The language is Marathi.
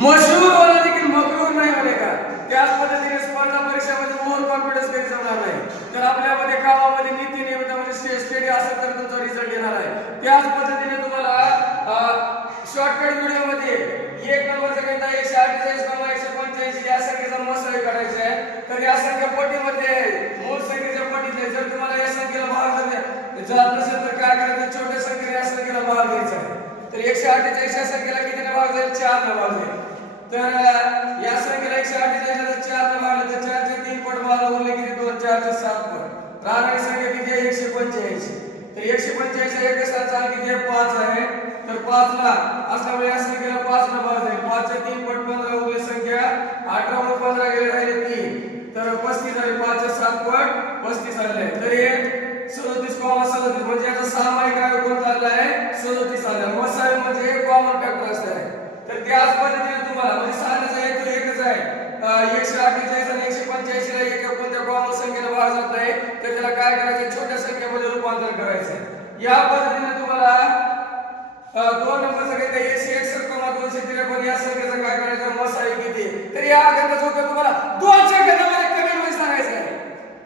मशहूर होणं देखील मगरूर नाही म्हणे का. त्याच पद्धतीने स्पर्धा परीक्षामध्ये ओव्हर कॉन्फिडन्स कधी जमणार नाही. तर आपल्यामध्ये कामामध्ये नीती नियमितामध्ये स्टेडी असेल तर तुमचा रिझल्ट येणार आहे. त्याच पद्धतीने तुम्हाला शॉर्टकट व्हिडिओ मध्ये एक नंबरचा गणित 148, 185 या संख्येचा मसाळे काढायचा आहे. तर या संख्या पटीमध्ये मूळ संख्येच्या पटीत जर तुम्हाला या संख्येला भाग जात नसेल तर काय करायचं, छोट्या संख्येने या संख्येला भाग द्यायचा आहे. तर 148 या संख्येला कितीने भाग जाईल, 4 ने भाग जाईल. तर या संख्येला 148 ला 4 ने भागले तर 4 चे 3 पट भाग उरले किती, 2 4 चे 7 पट. राहणारी संख्या किती आहे, 185. तर 185 एक संख्या किती आहे, 5 आहे. तर 5 ला असल्यामुळे या संख्येला 5 ने भाग जाईल. 5 चे 3 पट 15 उरले संख्या 18 व 15 गेले राहिले 3. तर 35 झाले. 5 चे 7 पट 35 आले. तर हे 37,37 म्हणजे याचा सामायिक काय कोणता आला आहे, 37 आला. मसाळे म्हणजे कॉमन फॅक्टर असते. तर त्याच पद्धतीने तुम्हाला म्हणजे सांगायचं आहे तर एकच आहे, 148 आणि 185 ला एक कोणत्या कॉमन संख्येला भाग जात नाही तर त्याला काय करायचं, छोट्या संख्येमध्ये रूपांतर करायचं. या पद्धतीने तुम्हाला 2 नंबरचा गणित 161,253 या संख्येचा